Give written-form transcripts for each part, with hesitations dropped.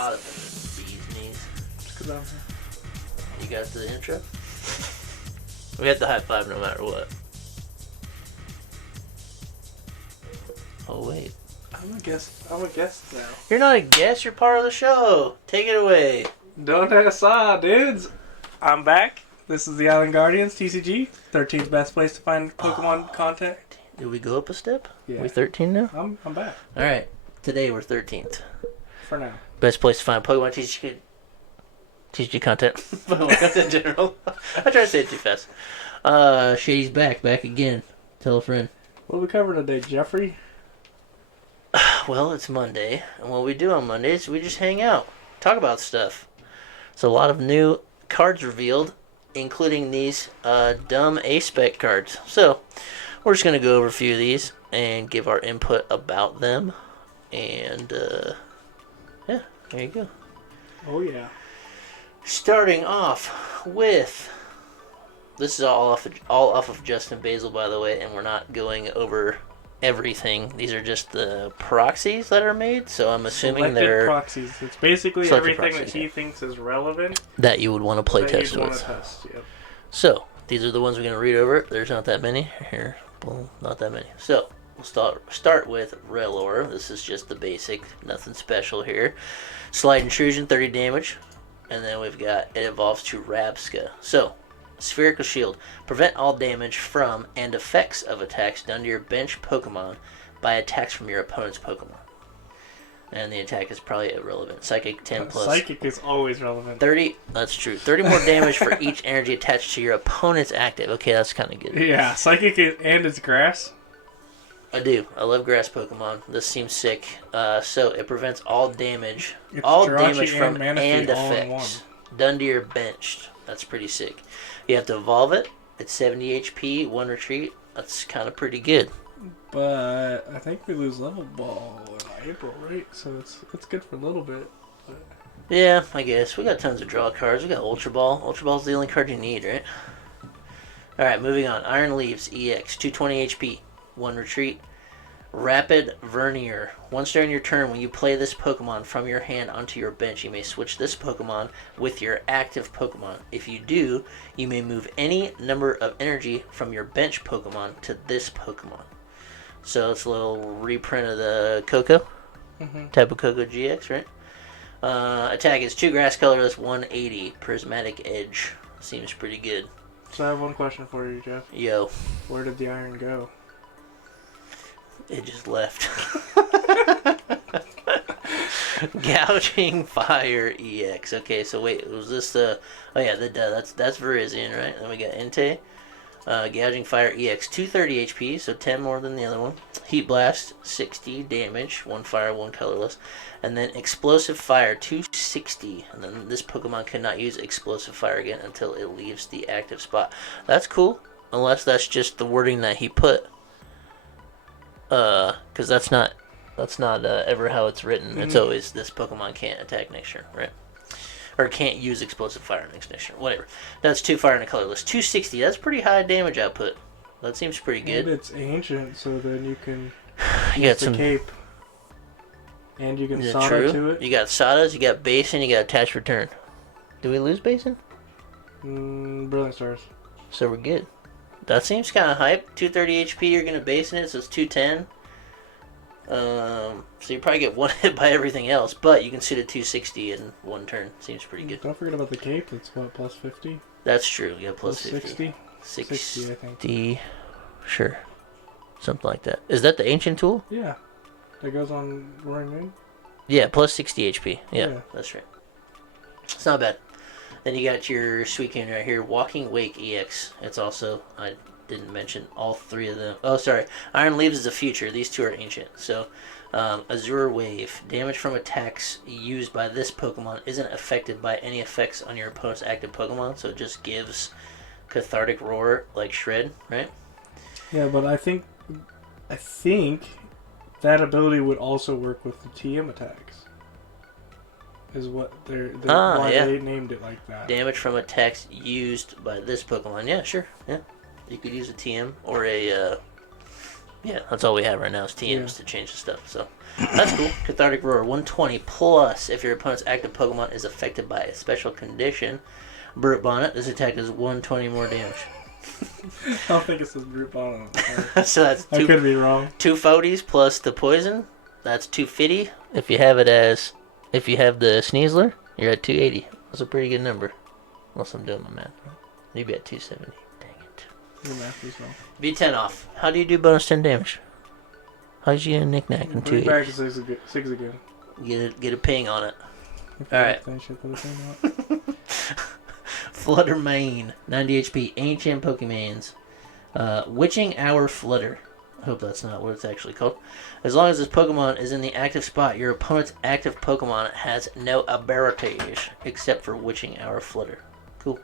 hot up in the bee's knees. Because I'm You got the intro? We have to high five no matter what. Oh, wait. I'm a guest now. You're not a guest, you're part of the show. Take it away. Don't ask, dudes. I'm back. This is the Island Guardians, TCG. 13th best place to find Pokemon content. Did we go up a step? Yeah. We 13 now? I'm back. Alright. Today we're 13th. For now. Best place to find Pokemon TCG content. Pokemon content in general. I try to say it too fast. Shady's back again. Tell a friend. What are we covering today, Jeffrey? Well, it's Monday, and what we do on Mondays, we just hang out, talk about stuff. So a lot of new cards revealed, including these dumb A-Spec cards. So we're just going to go over a few of these and give our input about them. And, yeah, there you go. Oh, yeah. Starting off with... This is all off of Justin Basil, by the way, and we're not going over everything. These are just the proxies that are made, so I'm assuming Selected they're proxies. It's basically Selected everything proxies, that he yeah. thinks is relevant that you would want to play that test you'd want with. to test. Yep. So these are the ones we're going to read over. There's not that many here. Well, not that many. So we'll start with Rellor. This is just the basic, nothing special here. Slight Intrusion, 30 damage, and then we've got it evolves to Rabska. So Spherical Shield. Prevent all damage from and effects of attacks done to your bench Pokemon by attacks from your opponent's Pokemon. And the attack is probably irrelevant. Psychic 10 plus. Psychic is always relevant. 30, that's true. 30 more damage for each energy attached to your opponent's active. Okay, that's kind of good. Yeah, Psychic and it's grass. I do. I love grass Pokemon. This seems sick. So it prevents all damage. It's all Jirachi damage from and Manaphy and all in effects done to your bench. That's pretty sick. You have to evolve it. It's 70 HP, 1 retreat. That's kind of pretty good. But I think we lose level ball in April, right? So it's good for a little bit. But... Yeah, I guess. We got tons of draw cards. We got Ultra Ball. Ultra Ball's the only card you need, right? Alright, moving on. Iron Leaves EX, 220 HP, 1 retreat. Rapid Vernier. Once during your turn, when you play this Pokemon from your hand onto your bench, you may switch this Pokemon with your active Pokemon. If you do, you may move any number of energy from your bench Pokemon to this Pokemon. So it's a little reprint of the Coco. Type of Coco GX, right? Attack is 2 grass colorless, 180. Prismatic Edge. Seems pretty good. So I have one question for you, Jeff. Yo. Where did the iron go? It just left. Gouging Fire EX. Okay, so wait, was this the... Oh yeah, that's Virizion, right? Then we got Entei. Gouging Fire EX, 230 HP, so 10 more than the other one. Heat Blast, 60 damage, 1 fire, 1 colorless. And then Explosive Fire, 260. And then this Pokemon cannot use Explosive Fire again until it leaves the active spot. That's cool, unless that's just the wording that he put. Because that's not ever how it's written. It's always this Pokemon can't attack next turn, right? Or can't use Explosive Fire next turn, whatever. That's 2 fire and a colorless. 260, that's pretty high damage output. That seems pretty good. And it's ancient, so then you can You got the some cape. And you can Is it solder true? to it. You got Sadas, you got Basin, you got Attach Return. Do we lose Basin? Brilliant Stars. So we're good. That seems kind of hype. 230 HP, you're going to Basin it, so it's 210. So you probably get one hit by everything else, but you can suit a 260 in one turn. Seems pretty good. Don't forget about the cape. That's what, plus 50? That's true. Yeah, plus 50. 60? 60, 60, I think. Sure. Something like that. Is that the ancient tool? Yeah. That goes on Roaring Moon? Yeah, plus 60 HP. Yeah, Yeah. that's right. It's not bad. Then you got your Suicune right here, Walking Wake EX. It's also, I didn't mention all 3 of them. Oh, sorry. Iron Leaves is the future. These 2 are ancient. So, Azure Wave. Damage from attacks used by this Pokemon isn't affected by any effects on your opponent's active Pokemon, so it just gives Cathartic Roar like Shred, right? Yeah, but I think that ability would also work with the TM attacks. Is what why they named it like that. Damage from attacks used by this Pokemon. Yeah, sure. Yeah. You could use a TM or a Yeah, that's all we have right now is TMs to change the stuff. So that's cool. Cathartic Roar 120 plus if your opponent's active Pokemon is affected by a special condition. Brute Bonnet. This attack does 120 more damage. I don't think it says Brute Bonnet. So that's I could be wrong. 240s plus the poison. That's 250. If you have the Sneasler, you're at 280. That's a pretty good number. Unless I'm doing my math wrong. You'd be at 270. Dang it. Your math is wrong. Be 10 off. How do you do bonus 10 damage? How'd you get a knick-knack in Bring 280? it back to six again. Get a ping on it. If Alright. I should put a thing out. Flutter Mane, 90 HP, Ancient Pokemans. Witching Hour Flutter. I hope that's not what it's actually called. As long as this Pokemon is in the active spot, your opponent's active Pokemon has no abilities except for Witching Hour Flutter. Cool.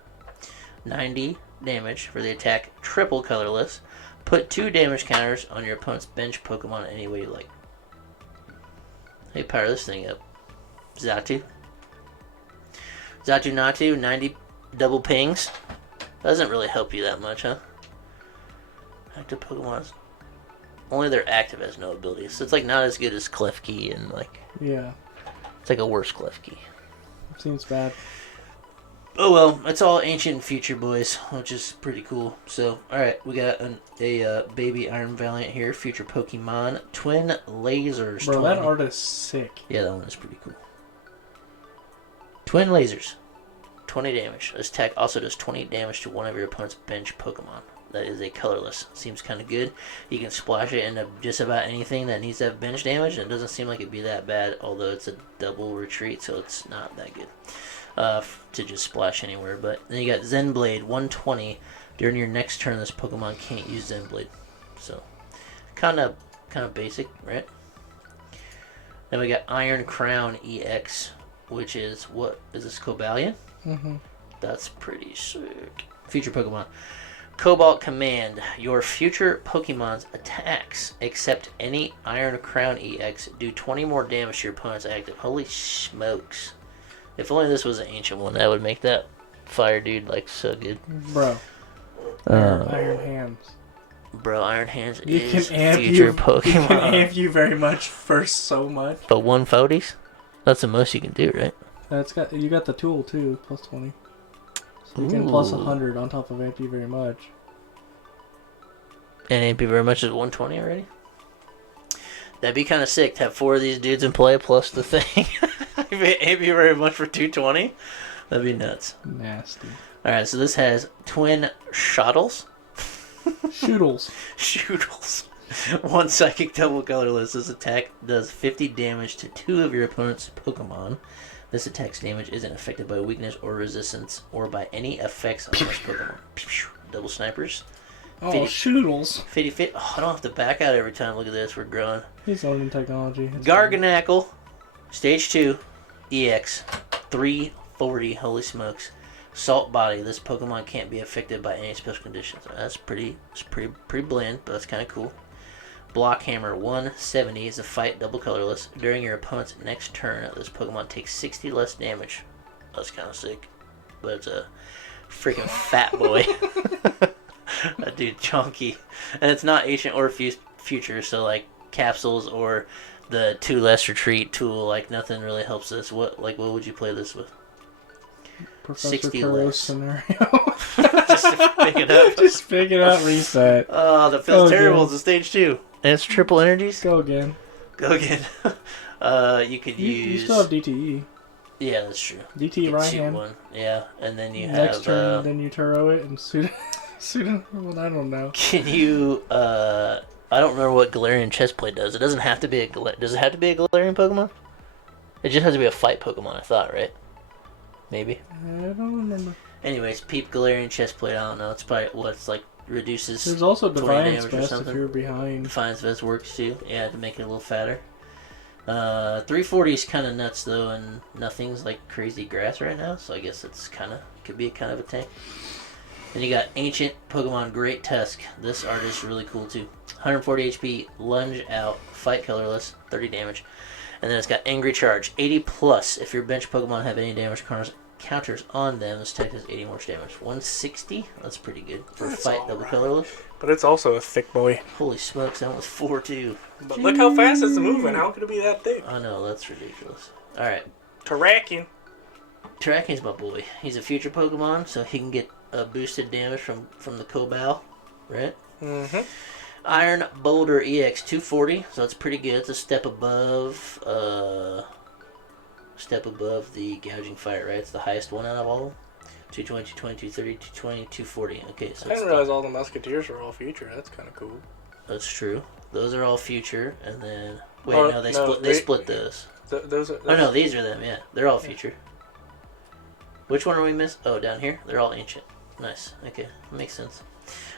90 damage for the attack, triple colorless. Put 2 damage counters on your opponent's bench Pokemon any way you like. Hey, power this thing up. Xatu. Xatu 90 double pings. Doesn't really help you that much, huh? Active Pokemon. Only they're active has no abilities. So it's like not as good as Klefki and like. Yeah. It's like a worse Klefki. Seems bad. Oh well, it's all ancient future boys, which is pretty cool. So, alright, we got a baby Iron Valiant here, future Pokemon, Twin Lasers. Bro, 20. that art is sick. Yeah, that one is pretty cool. Twin Lasers, 20 damage. This attack also does 20 damage to one of your opponent's bench Pokemon. That is a colorless. Seems kind of good. You can splash it into just about anything that needs to have bench damage, and it doesn't seem like it'd be that bad, although it's a double retreat, so it's not that good. To just splash anywhere. But then you got Zen Blade 120. During your next turn, this Pokemon can't use Zen Blade. So kind of basic, right? Then we got Iron Crown EX, which is what is this, Cobalion? Mm-hmm. That's pretty sick. Future Pokemon. Cobalt Command. Your future Pokemon's attacks, except any Iron Crown EX, do 20 more damage to your opponent's active. Holy smokes. If only this was an ancient one, that would make that fire dude like so good. Bro. Iron Hands. Bro, Iron Hands You is can amp future you Pokemon. can amp you very much for so much. But 140s? That's the most you can do, right? You got the tool too, plus 20. So you can plus 100 on top of amp you very much. And AP very much is 120 already? That'd be kind of sick to have 4 of these dudes in play plus the thing. AP very much for 220? That'd be nuts. Nasty. Alright, so this has twin Shottles. Shootles. Shootles. 1 psychic double colorless. This attack does 50 damage to 2 of your opponent's Pokemon. This attack's damage isn't affected by weakness or resistance or by any effects on this Pokemon. Double snipers. Oh, 50, Shootles. 50. Oh, I don't have to back out every time. Look at this. We're growing. He's owning technology. Garganackle. Stage 2. EX. 340. Holy smokes. Salt Body. This Pokemon can't be affected by any special conditions. That's pretty bland, but that's kind of cool. Blockhammer 170 is a fight double colorless. During your opponent's next turn, this Pokemon takes 60 less damage. That's kind of sick. But it's a freaking fat boy. That dude chunky. And it's not ancient or future, so like capsules or the 2 less retreat tool, like nothing really helps this. What would you play this with? Professor 60 Turo's less. scenario. Just to pick it up. Just pick it up, reset. Oh, that feels terrible. Again. It's a stage 2. And it's triple energies? Go again. Go again. You could You use... still have DTE. Yeah, that's true. DTE right hand. One. Yeah, and then you Next have... turn, then you Turo it and well, I don't know. Can you... I don't remember what Galarian Chestplate does. It doesn't have to be a... Does it have to be a Galarian Pokemon? It just has to be a fight Pokemon, I thought, right? Maybe. I don't remember. Anyways, Peep Galarian Chestplate, I don't know. It's probably what's like reduces... There's also 20 Defiance damage or Vest if something. you're behind. Defiance Vest works too. Yeah, to make it a little fatter. 340 is kind of nuts though, and nothing's like crazy grass right now, so I guess it's could be a kind of a tank. Then you got Ancient Pokemon Great Tusk. This art is really cool too. 140 HP, lunge out, fight colorless, 30 damage. And then it's got Angry Charge, 80 plus if your bench Pokemon have any damage counters on them, this attack does 80 more damage. 160? That's pretty good. For a That's fight all double right. colorless. But it's also a thick boy. Holy smokes, that was 4 too. But look how fast it's moving. How could it be that thick? I know, that's ridiculous. Alright. Terrakion. Terrakian's my boy. He's a future Pokemon, so he can get boosted damage from the Cobal, right? Mm-hmm. Iron Boulder EX 240, so it's pretty good. It's a step above the Gouging Fire, right? It's the highest one out of all of them. 220, 220, 230, 220, 240. Okay, so I didn't realize all the Musketeers were all future. That's kind of cool. that's true. Those are all future, and then wait, Oh, no, they no, split those. Those are. Oh no, these are them. Yeah, they're all future. Which one are we missing? Oh, down here, they're all ancient. Nice. Okay, that makes sense.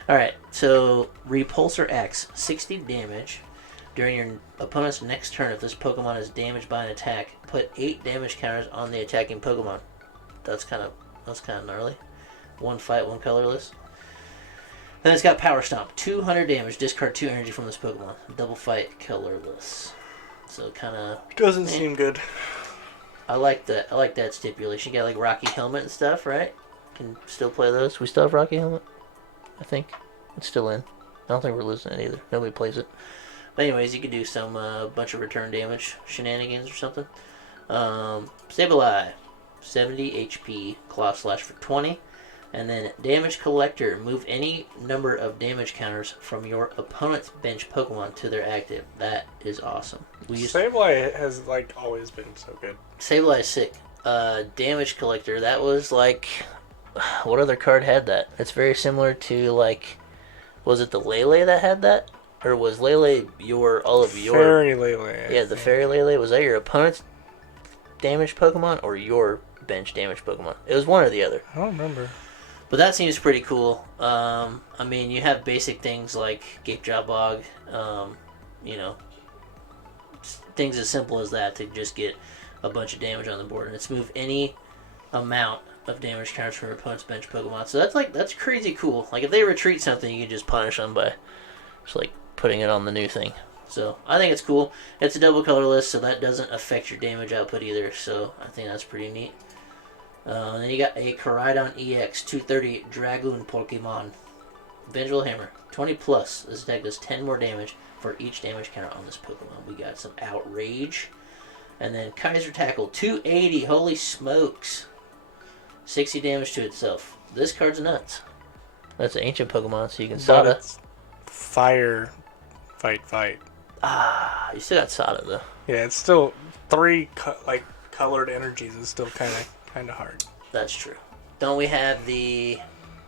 All right, so Repulsor X, 60 damage. During your opponent's next turn, if this Pokemon is damaged by an attack, put 8 damage counters on the attacking Pokemon. That's kind of gnarly. One fight, one colorless. Then it's got Power Stomp, 200 damage. Discard 2 energy from this Pokemon. Double fight, colorless. So kind of Doesn't seem good. I like that. I like that stipulation. You got like Rocky Helmet and stuff, right? Can still play those. We still have Rocky Helmet, I think. It's still in. I don't think we're losing it either. Nobody plays it. But anyways, you could do some bunch of return damage shenanigans or something. Sableye, 70 HP, Claw Slash for 20. And then Damage Collector, move any number of damage counters from your opponent's bench Pokemon to their active. That is awesome. Sableye has like always been so good. Sableye is sick. Damage Collector, that was like... What other card had that? It's very similar to like... Was it the Lele that had that? Or was Lele all of your... Fairy Lele. Yeah, the Fairy Lele. Was that your opponent's damaged Pokemon or your bench damaged Pokemon? It was one or the other. I don't remember. But that seems pretty cool. I mean, you have basic things like Gape Jaw Bog, you know, things as simple as that to just get a bunch of damage on the board. And it's move any amount of damage counters from your opponent's bench Pokemon. So that's crazy cool. Like, if they retreat something, you can just punish them by just, like, putting it on the new thing. So, I think it's cool. It's a double colorless, so that doesn't affect your damage output either. So, I think that's pretty neat. And then you got a Koraidon EX 230 Dragoon Pokemon. Vengeful Hammer, 20 plus. This attack does 10 more damage for each damage counter on this Pokemon. We got some Outrage. And then Kaiser Tackle, 280. Holy smokes. 60 damage to itself. This card's nuts. That's an ancient Pokemon, so you can Sada. It's fire, fight. Ah, you still got Sada though. Yeah, it's still 3 colored energies is still kind of hard. That's true. Don't we have the...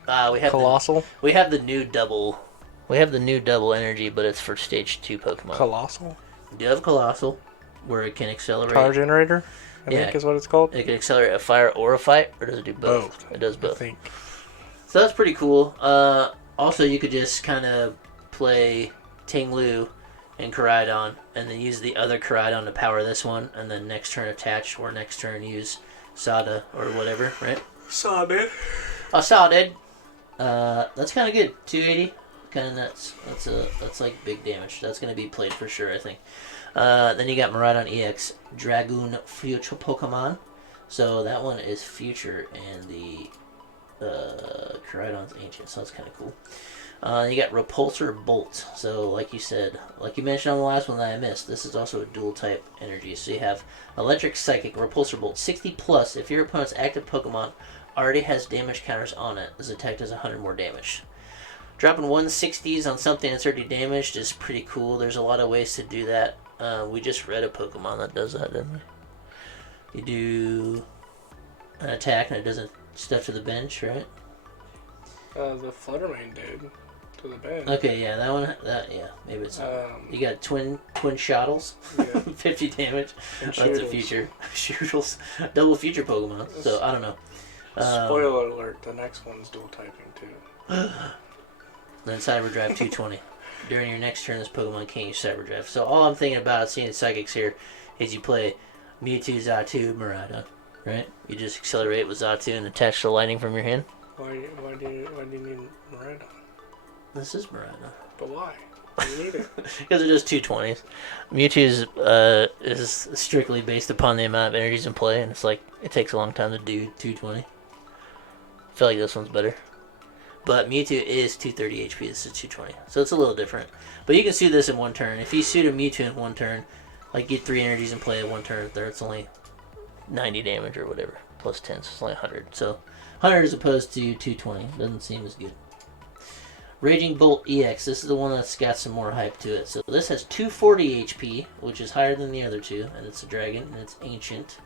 Colossal? We have the new double... We have the new double energy, but it's for stage 2 Pokemon. Colossal? We do have Colossal, where it can accelerate... Power Generator? I think is what it's called. It can accelerate a fire or a fight, or does it do both? It does both. I think. So that's pretty cool. Also, you could just kind of play Ting-Lu and Koraidon, and then use the other Koraidon to power this one, and then next turn attach, or next turn use Sada or whatever, right? Sada. Sada. That's kind of good. 280. Kind of nuts. That's like big damage. That's going to be played for sure, I think. Then you got Miraidon EX Dragoon Future Pokemon. So that one is future, and the Koraidon's ancient, so that's kind of cool. You got Repulsor Bolt. So like you said, like you mentioned on the last one that I missed, this is also a dual type energy. So you have Electric Psychic Repulsor Bolt, 60 plus. If your opponent's active Pokemon already has damage counters on it, this attack does 100 more damage. Dropping 160s on something that's already damaged is pretty cool. There's a lot of ways to do that. We just read a Pokemon that does that, didn't we? You do an attack and it doesn't stuff to the bench, right? The Fluttermane did to the bench. Okay, yeah, that one. Yeah, maybe it's. You got twin Shottles, Yeah. 50 damage. And That's a Shootles. future. Shootles, double future Pokemon. So I don't know. Spoiler alert: the next one's dual typing too. Then Cyber Drive 220. During your next turn, this Pokemon can't use Cyber Drive. So all I'm thinking about seeing Psychics here is you play Mewtwo, Xatu, Miraidon, right? You just accelerate with Xatu and attach the lightning from your hand. Why do you need Miraidon? This is Miraidon. But why? You need it. Because it does 220s. Mewtwo is strictly based upon the amount of energies in play, and it's like it takes a long time to do 220. I feel like this one's better. But Mewtwo is 230 HP, this is 220. So it's a little different. But you can suit this in one turn. If you suit a Mewtwo in one turn, like get 3 energies in play at one turn, there it's only 90 damage or whatever. Plus 10, so it's only 100. So 100 as opposed to 220. Doesn't seem as good. Raging Bolt EX. This is the one that's got some more hype to it. So this has 240 HP, which is higher than the other two. And it's a dragon, and it's ancient.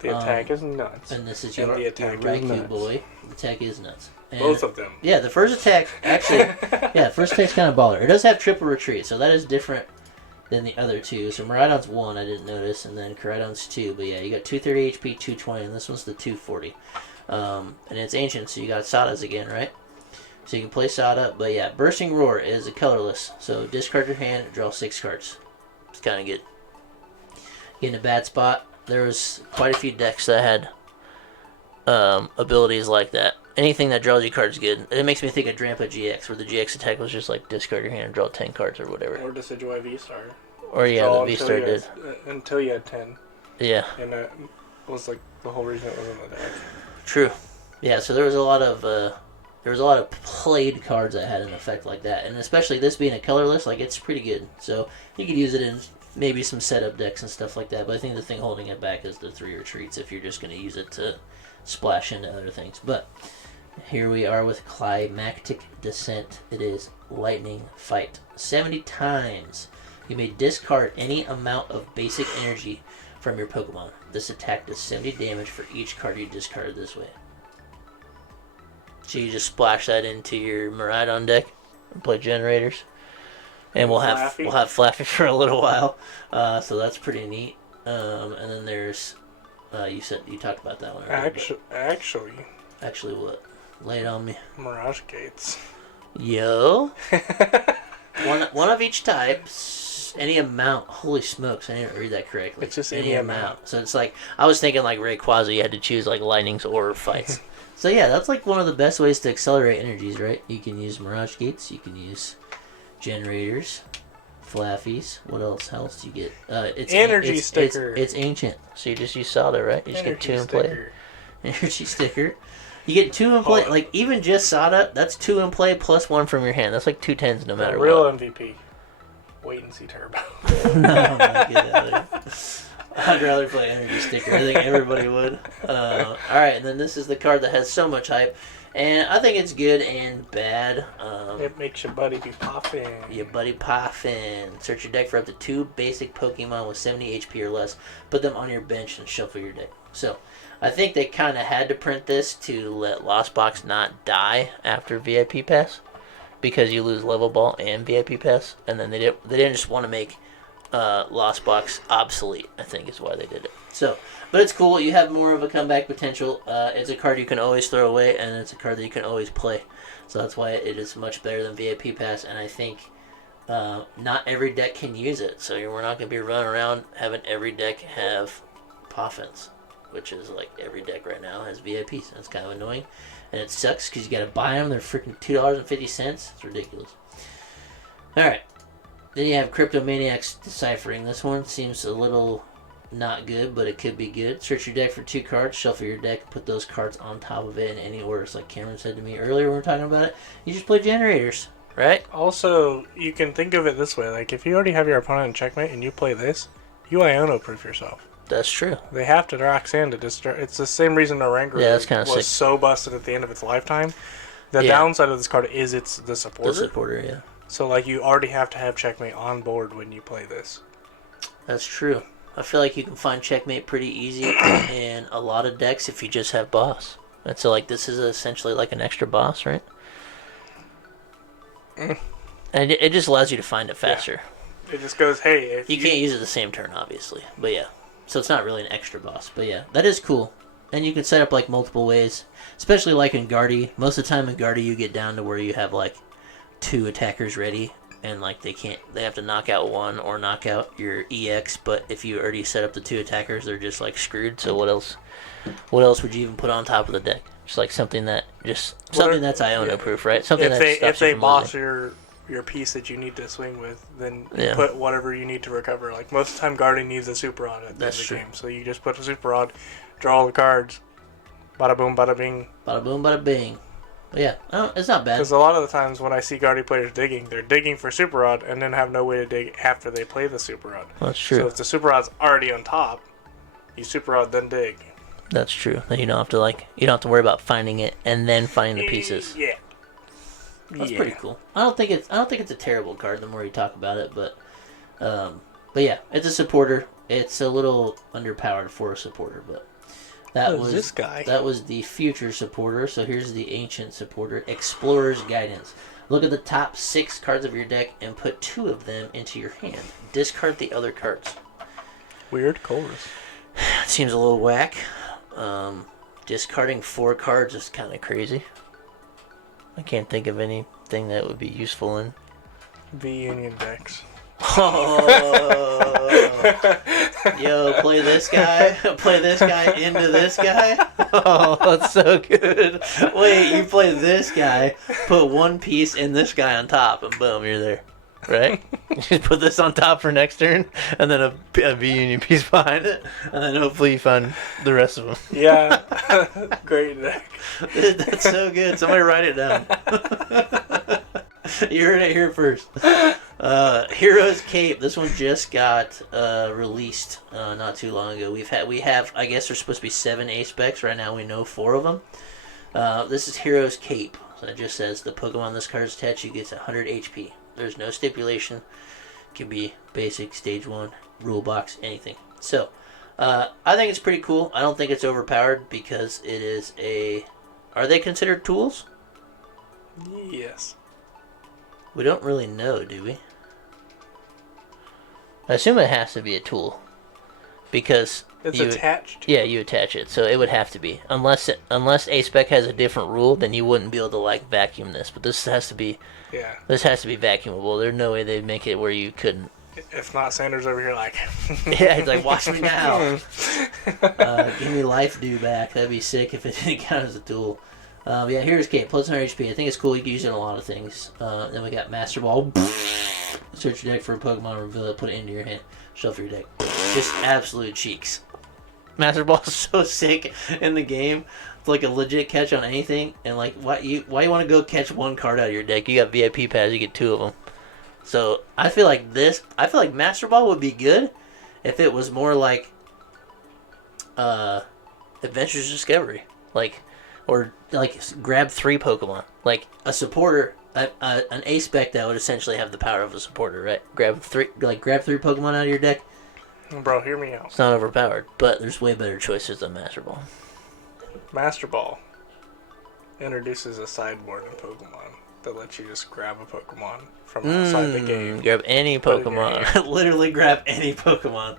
The attack is nuts. And this is And your the attack is Raikou nuts. boy. The attack is nuts. And Both of them. yeah, the first attack, actually, yeah, first attack's kind of baller. It does have triple retreat, so that is different than the other two. So Miraidon's 1, I didn't notice, and then Koraidon's 2. But yeah, you got 230 HP, 220, and this one's the 240. And it's ancient, so you got Sada's again, right? So you can play Sada, but yeah, Bursting Roar is a colorless. So discard your hand, draw 6 cards. It's kind of good. Get in a bad spot. There was quite a few decks that had abilities like that. Anything that draws you cards is good. It makes me think of Drampa GX, where the GX attack was just like discard your hand and draw 10 cards or whatever. Or Decidueye V-Star. Or yeah, Draw the V-Star did. Until you had 10. Yeah. And that was like the whole reason it was in the deck. True. Yeah, so there was a lot of played cards that had an effect like that, and especially this being a colorless, like it's pretty good. So you could use it in maybe some setup decks and stuff like that. But I think the thing holding it back is the 3 retreats if you're just going to use it to splash into other things. But here we are with Climactic Descent. It is Lightning Fight. 70 times. You may discard any amount of basic energy from your Pokemon. This attack does 70 damage for each card you discard this way. So you just splash that into your Miraidon deck and play generators. And we'll have Flaffy for a little while. So that's pretty neat. And then there's you talked about that one already. Actually what? Lay it on me. Mirage Gates. Yo. one of each type. Any amount. Holy smokes, I didn't read that correctly. It's just any amount. So it's like, I was thinking like Rayquaza, you had to choose like lightnings or fights. So yeah, that's like one of the best ways to accelerate energies, right? You can use Mirage Gates, you can use generators, Flaffies. What else? How else do you get? It's Energy sticker. It's ancient, so you just use Sada, right? You just get 2 in play. Sticker. Energy sticker. You get 2 in play. Like even just Sada, that's 2 in play plus 1 from your hand. That's like 2 10s no matter real what. MVP. Wait and see Turbo. No, I'm not get out of there. I'd rather play Energy Sticker. I think everybody would. Alright, and then this is the card that has so much hype. And I think it's good and bad. It makes your buddy be popping. Your buddy popping. Search your deck for up to 2 basic Pokemon with 70 HP or less. Put them on your bench and shuffle your deck. So, I think they kind of had to print this to let Lost Box not die after VIP Pass. Because you lose Level Ball and VIP Pass. And then they didn't just want to make Lost Box obsolete, I think is why they did it. So, but it's cool. You have more of a comeback potential. It's a card you can always throw away, and it's a card that you can always play. So that's why it is much better than VIP Pass, and I think not every deck can use it. So we're not going to be running around having every deck have Poffins, which is like every deck right now has VIPs. That's kind of annoying, and it sucks because you got to buy them. They're freaking $2.50. It's ridiculous. All right. Then you have Cryptomaniacs Deciphering. This one seems a little not good, but it could be good. Search your deck for 2 cards, shuffle your deck, and put those cards on top of it in any order. It's like Cameron said to me earlier when we were talking about it. You just play generators, right? Also, you can think of it this way. Like, if you already have your opponent in checkmate and you play this, you Iono-proof yourself. That's true. They have to Roxanne to destroy. It's the same reason Oranguru was so busted at the end of its lifetime. The downside of this card is it's the supporter. The supporter, yeah. So, like, you already have to have checkmate on board when you play this. That's true. I feel like you can find checkmate pretty easy in a lot of decks if you just have boss. And so, like, this is essentially like an extra boss, right? And it just allows you to find it faster. Yeah. It just goes, hey, if you can't use it the same turn, obviously. But yeah. So it's not really an extra boss. But yeah, that is cool. And you can set up, like, multiple ways. Especially, like, in Guardy. Most of the time in Guardy, you get down to where you have, like, 2 attackers ready. And, like, they have to knock out 1 or knock out your EX. But if you already set up the 2 attackers, they're just, like, screwed. So what else would you even put on top of the deck? Just, like, something that's Iono-proof, right? Something if they boss your your piece that you need to swing with, then you Yeah. put whatever you need to recover. Like most of the time, guarding needs a super rod at the That's end of true. the game, so you just put a super rod, draw all the cards, bada boom, bada bing. Bada boom, bada bing. But yeah, it's not bad. Because a lot of the times when I see guardian players digging, they're digging for super rod and then have no way to dig after they play the super rod. That's So true. if the super rod's already on top, you super rod then dig. That's true. Then you don't have to worry about finding it and then finding the pieces. Yeah. That's pretty cool. I don't think it's a terrible card the more you talk about it, but yeah, it's a supporter. It's a little underpowered for a supporter, but that was this guy. That was the future supporter. So here's the ancient supporter, Explorer's Guidance. Look at the top 6 cards of your deck and put 2 of them into your hand. Discard the other cards. Weird chorus. That seems a little whack. Discarding 4 cards is kind of crazy. I can't think of anything that would be useful in. V-Union decks. Oh, yo, play this guy into this guy. Oh, that's so good. Wait, you play this guy, put 1 piece in this guy on top, and boom, you're there. Right? You just put this on top for next turn, and then a V-Union piece behind it, and then hopefully you find the rest of them. Yeah. Great deck. That's so good. Somebody write it down. You heard it here first. Hero's Cape. This one just got released not too long ago. We have. I guess there's supposed to be 7 A specs. Right now we know 4 of them. This is Hero's Cape. So it just says the Pokemon this card is attached to gets 100 HP. There's no stipulation. Can be basic, stage 1, rule box, anything. So I think it's pretty cool. I don't think it's overpowered because it is a. Are they considered tools? Yes. We don't really know, do we? I assume it has to be a tool. Because It's you, attached. yeah, you attach it, so it would have to be. Unless A-Spec has a different rule, then you wouldn't be able to like vacuum this. But this has to be Yeah. vacuumable. There's no way they'd make it where you couldn't. If not, Sanders over here like. Yeah, he's like, watch me now. Give me life dew back. That'd be sick if it didn't count as a tool. Yeah, here's Cape. Plus 100 HP. I think it's cool. You can use it in a lot of things. Then we got Master Ball. Search your deck for a Pokemon, reveal it, put it into your hand. Shuffle your deck. Just absolute cheeks. Master Ball is so sick in the game. It's like a legit catch on anything. And like, why you want to go catch 1 card out of your deck? You got VIP pads. You get 2 of them. So I feel like Master Ball would be good if it was more like Adventures Discovery, or grab 3 Pokemon, like a supporter, an A-Spec that would essentially have the power of a supporter, right? Grab 3 Pokemon out of your deck. Bro, hear me out. It's not overpowered, but there's way better choices than Master Ball. Master Ball introduces a sideboard in Pokemon that lets you just grab a Pokemon from outside the game. Grab any Put it in your Pokemon. Literally grab any Pokemon.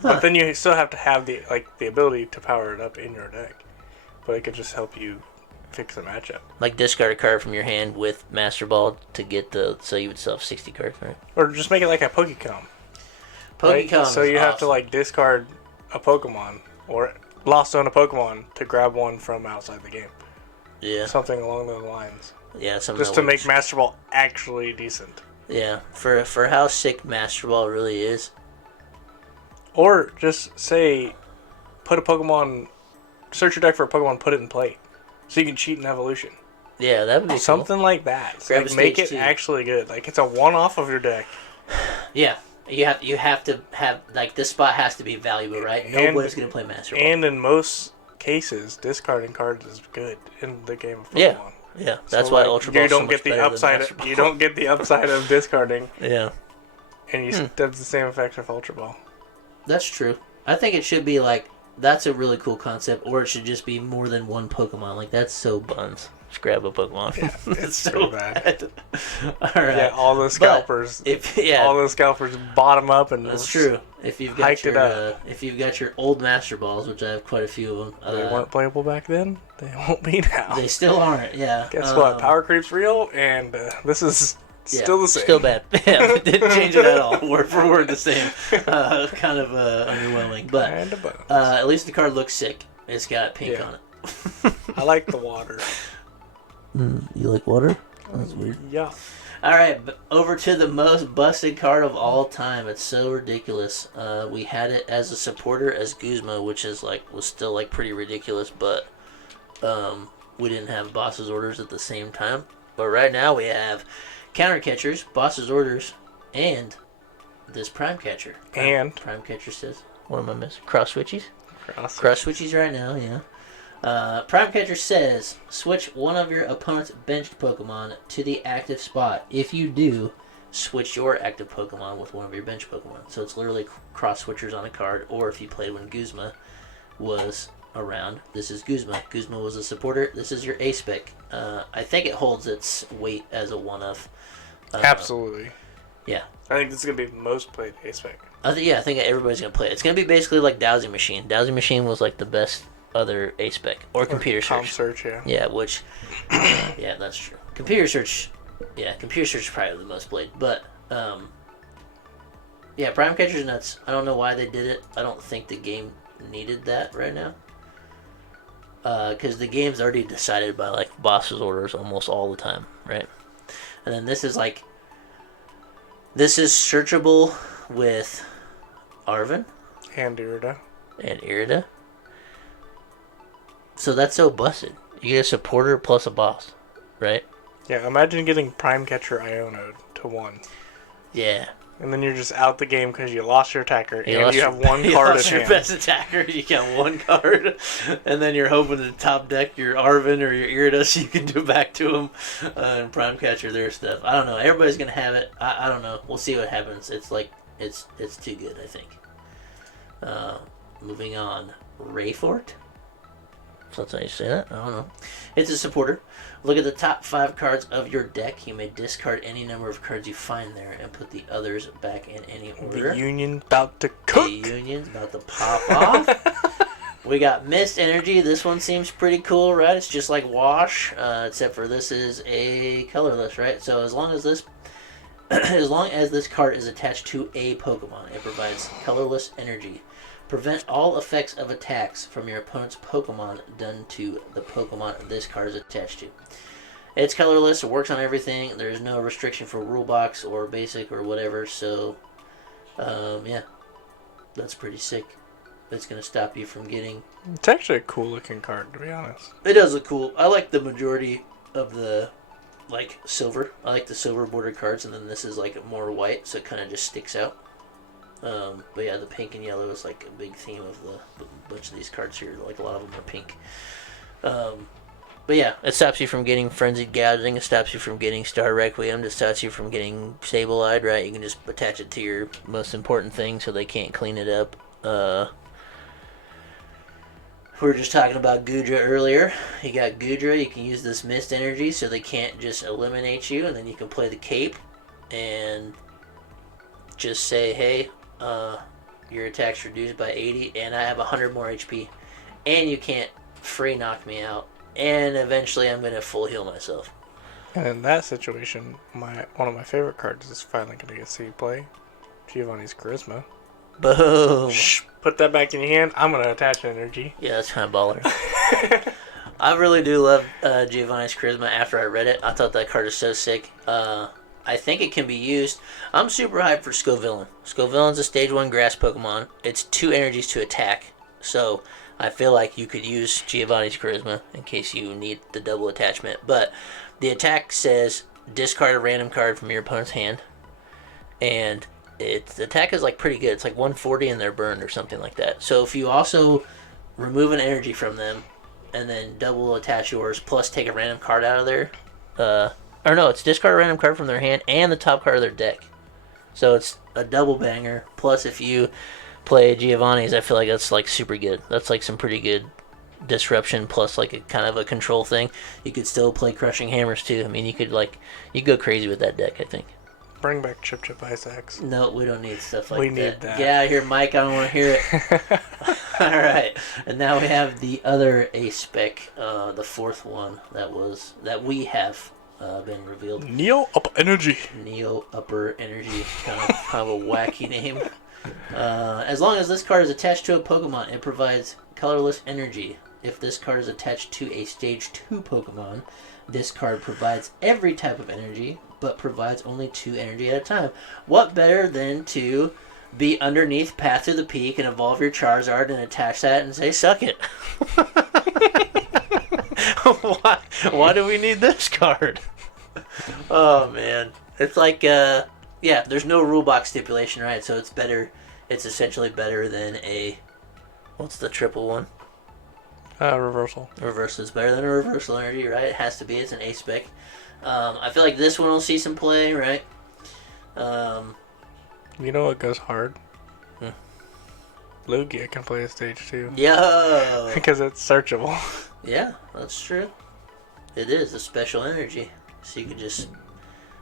But then you still have to have the ability to power it up in your deck. But it could just help you fix the matchup. Like discard a card from your hand with Master Ball to get so you would still have 60 cards, right? Or just make it like a Pokecom. Pokecom. Right? So you have to discard a Pokemon or lost on a Pokemon to grab one from outside the game. Yeah. Something along those lines. Yeah, something Just that to make works. Master Ball actually decent. Yeah, for how sick Master Ball really is. Or just say, put a Pokemon, search your deck for a Pokemon, put it in play. So you can cheat in evolution. Yeah, that would be Something like that. Grab a Make stage it 2. actually good. Like it's a one-off of your deck. cool. Yeah, you have to have this spot has to be valuable, right? Nobody's gonna play Master Ball. And in most cases, discarding cards is good in the game of Pokemon. Yeah. Yeah, that's So, why Ultra Ball you is so don't much get the better than upside. Master Ball. You don't get the upside of discarding, Yeah, and you that's the same effect of Ultra Ball. that's true. I think it should be that's a really cool concept, or it should just be more than 1 Pokemon. That's so buns. Just grab a Pokemon. Yeah, it's so pretty bad. All right. Yeah, all the scalpers. All the scalpers bottom up and that's true. If you've got hiked it up. if you've got your old Master Balls, which I have quite a few of them, They weren't playable back then. They won't be now. they still aren't. Yeah. Guess what? Power creep's real, and this is still the same. Still bad. Yeah, it didn't change it at all. Word for word the same. Kind of underwhelming, but And a bonus. at least the card looks sick. It's got pink Yeah. on it. I like the water. You like water? That's weird. Yeah. All right, over to the most busted card of all time. It's so ridiculous. We had it as a supporter as Guzma, which is was still pretty ridiculous, but we didn't have Boss's Orders at the same time. But right now we have counter catchers, Boss's Orders, and this Prime Catcher. Prime Catcher says, what am I missing? Cross switchies? Cross switchies right now, yeah. Prime Catcher says, switch one of your opponent's benched Pokemon to the active spot. If you do, switch your active Pokemon with one of your bench Pokemon. So it's literally cross switchers on a card, or if you played when Guzma was around, this is Guzma. Guzma was a supporter. This is your A-Spec. I think it holds its weight as a one-of. Absolutely. Yeah. I think this is going to be the most played A-Spec. I think everybody's going to play it. It's going to be basically like Dowsing Machine. Dowsing Machine was the best other A-Spec. Or Computer Search. Search, yeah. Yeah, which... yeah, that's true. Computer Search... Yeah, Computer Search is probably the most played. But, yeah, Prime Catcher's nuts. I don't know why they did it. I don't think the game needed that right now. Because the game's already decided by, Boss's Orders almost all the time, right? And then this is, This is searchable with Arven. And Irida. And Irida. So that's so busted. You get a supporter plus a boss, right? Yeah, imagine getting Prime Catcher Iono to 1. Yeah. And then you're just out the game because you lost your attacker You have one card lost at your hand. best attacker. You got one card, and then you're hoping to top deck your Arven or your Irida so you can do back to him and Prime Catcher their stuff. I don't know. Everybody's gonna have it. I don't know. We'll see what happens. It's it's too good. I think. Moving on, Rayfort. So that's how you say that? I don't know. It's a supporter. Look at the top 5 cards of your deck. You may discard any number of cards you find there and put the others back in any order. The Union's about to cook. The Union's about to pop off. We got Mist Energy. This one seems pretty cool, right? It's just like Wash, except for this is a colorless, right? So as long as this card is attached to a Pokemon, it provides colorless energy. Prevent all effects of attacks from your opponent's Pokemon done to the Pokemon this card is attached to. It's colorless, it works on everything, there's no restriction for rule box or basic or whatever, so yeah, that's pretty sick. It's going to stop you from getting... It's actually a cool looking card, to be honest. It does look cool. I like the majority of the silver. I like the silver bordered cards, and then this is more white, so it kind of just sticks out. But yeah, the pink and yellow is a big theme of the bunch of these cards here. A lot of them are pink. But yeah, it stops you from getting Frenzied Gouging. It stops you from getting Star Requiem. It stops you from getting Sableye, right? You can just attach it to your most important thing so they can't clean it up. We were just talking about Goodra earlier. You got Goodra. You can use this Mist Energy so they can't just eliminate you. And then you can play the Cape and just say, hey... your attack's reduced by 80 and I have 100 more HP and you can't free knock me out and eventually I'm going to full heal myself. And in that situation, one of my favorite cards is finally going to get to see play. Giovanni's Charisma. Boom! Shh, put that back in your hand. I'm going to attach energy. Yeah, that's kind of baller. I really do love Giovanni's Charisma. After I read it, I thought that card is so sick. I think it can be used. I'm super hyped for Scovillain. Scovillain's a stage 1 grass Pokemon. It's 2 energies to attack. So I feel like you could use Giovanni's Charisma in case you need the double attachment. But the attack says discard a random card from your opponent's hand. And the attack is pretty good. It's 140 and they're burned or something like that. So if you also remove an energy from them and then double attach yours plus take a random card out of there, or no, it's discard a random card from their hand and the top card of their deck. So it's a double banger. Plus, if you play Giovanni's, I feel like that's super good. That's some pretty good disruption plus a kind of a control thing. You could still play Crushing Hammers too. I mean, you could you go crazy with that deck, I think. Bring back Chip Chip Ice Axe. No, we don't need stuff like we that. We need that. Get out of here, Mike. I don't want to hear it. All right, and now we have the other A-Spec, the 4th one that we have been revealed. Neo Upper Energy. Neo Upper Energy, kind of a wacky name. As long as this card is attached to a Pokemon, it provides colorless energy. If this card is attached to a Stage 2 Pokemon, this card provides every type of energy, but provides only 2 energy at a time. What better than to be underneath Path to the Peak and evolve your Charizard and attach that and say, suck it. Why do we need this card? Oh, man. It's like, there's no rule box stipulation, right? So it's better, it's essentially better than a, what's the triple one? Reversal. Reversal is better than a reversal energy, right? It has to be. It's an A-spec. I feel like this one will see some play, right? You know what goes hard? Lugia can play a Stage 2. Yo! Because it's searchable. Yeah, that's true. It is a special energy. So you can just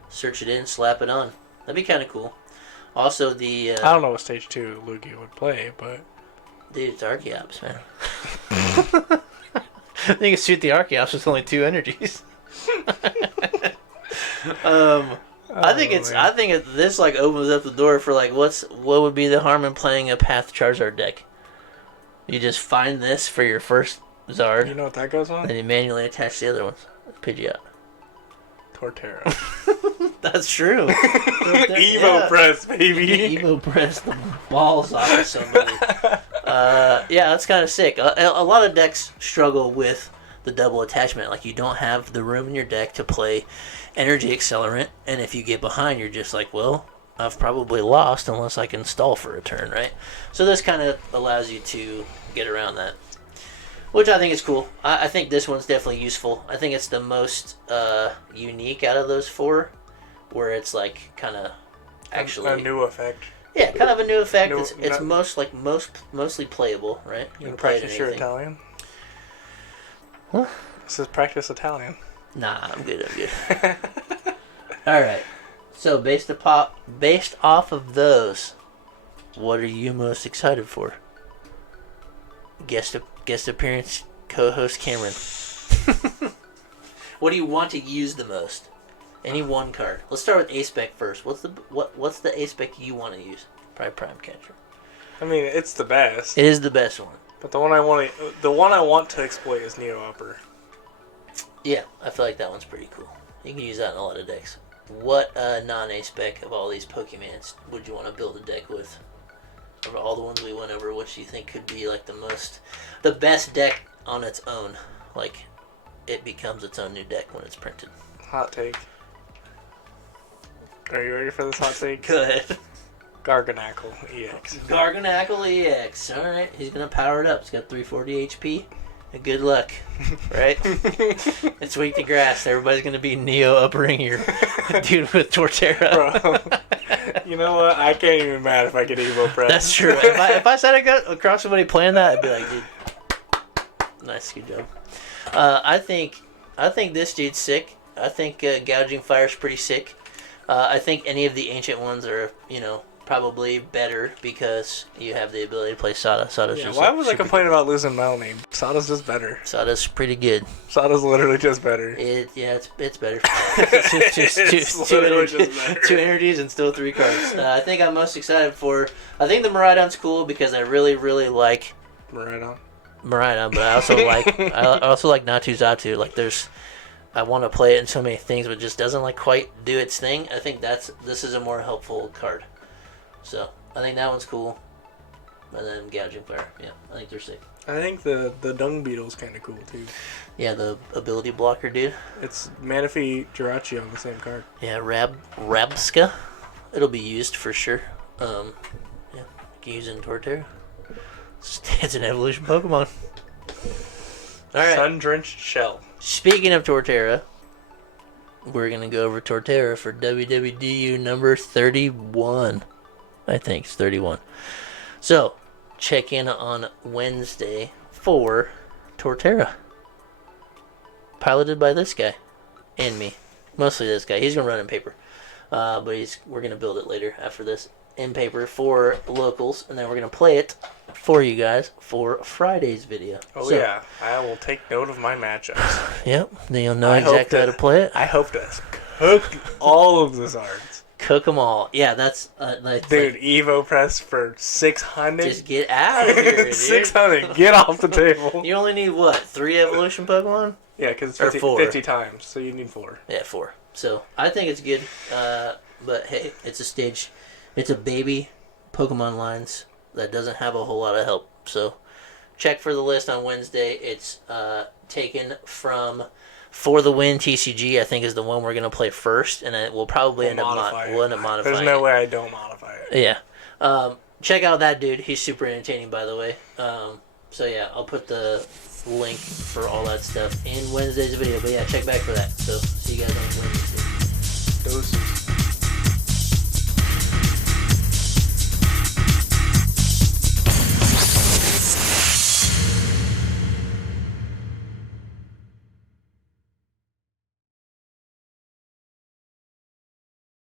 search it in, slap it on. That'd be kind of cool. Also, the... I don't know what Stage 2 Lugia would play, but... Dude, it's Archeops, man. I think it's shoot the Archeops with only 2 energies. I think this like opens up the door for like what would be the harm in playing a Path Charizard deck? You just find this for your first Zard. You know what that goes on? And you manually attach the other ones. Pidgeot. Torterra. That's true. Evo Press, baby. Evo Press the balls off of somebody. That's kind of sick. A lot of decks struggle with the double attachment. Like, you don't have the room in your deck to play Energy Accelerant, and if you get behind, you're just like, well, I've probably lost unless I can stall for a turn, right? So this kind of allows you to get around that, which I think is cool. I think this one's definitely useful. I think it's the most unique out of those 4, where it's like kind of actually a new effect. Yeah, kind of a new effect. It's mostly playable, right? You can practice your Italian? What? This is practice Italian. Nah, I'm good. All right. So based off of those, what are you most excited for? Guest appearance, co-host Cameron. What do you want to use the most? Any one card. Let's start with A-Spec first. What's the A-Spec you want to use? Probably Prime Catcher. I mean, it's the best. It is the best one. But the one I want to exploit is Neo Upper. Yeah, I feel like that one's pretty cool. You can use that in a lot of decks. What non-A-Spec of all these Pokemons would you want to build a deck with? Of all the ones we went over, which do you think could be like the best deck on its own? Like, it becomes its own new deck when it's printed. Hot take. Are you ready for this hot take? Go ahead. Garganackle EX. Garganackle EX. Alright, he's going to power it up. He's got 340 HP. And good luck. Right? It's weak to grass. Everybody's going to be Neo uppering your dude with Torterra. Bro. You know what? I can't even mad if I get Evo Press. That's true. If I said I got across somebody playing that, I'd be like, dude, nice, good job. I think this dude's sick. I think Gouging Fire's pretty sick. I think any of the ancient ones are, probably better because you have the ability to play Sada. Sada's just why was I complaining about losing Melanie? Sada's just better. Sada's pretty good. Sada's literally just better. It's better. It's just two energies and still 3 cards. I think I'm most excited for. I think the Miraidon's cool because I really, really like Miraidon, but I also like Natu Zatu. Like I want to play it in so many things, but it just doesn't quite do its thing. I think this is a more helpful card. So I think that one's cool. And then Gouging Fire. Yeah, I think they're sick. I think the Dung Beetle's kind of cool too. Yeah, the ability blocker dude. It's Manaphy Jirachi on the same card. Yeah, Rabska. It'll be used for sure. Yeah, you can use it in Torterra. It's an evolution Pokemon. Alright. Sun-drenched Shell. Speaking of Torterra, we're going to go over Torterra for WWDU number 31. I think it's 31. So, check in on Wednesday for Torterra. Piloted by this guy. And me. Mostly this guy. He's going to run in paper. But we're going to build it later after this. In paper for locals. And then we're going to play it for you guys for Friday's video. Oh, yeah. I will take note of my matchups. Yep. Then you'll know exactly how to play it. I hope to cook all of the Zards. Cook them all. Yeah, that's Dude, Evo Press for 600. Just get out of here, dude. 600. Get off the table. You only need what? 3 evolution Pokemon? Yeah, because it's Or 50, 4. 50 times, so you need 4. Yeah, 4. So I think it's good. But hey, it's a stage. It's a baby Pokemon lines that doesn't have a whole lot of help. So check for the list on Wednesday. It's taken from For the Win TCG. I think is the one we're gonna play first, and it will probably end up modifying. There's no way I don't modify it. Yeah. Check out that dude. He's super entertaining, by the way. So yeah, I'll put the link for all that stuff in Wednesday's video. But yeah, check back for that. So see you guys on Wednesday. Those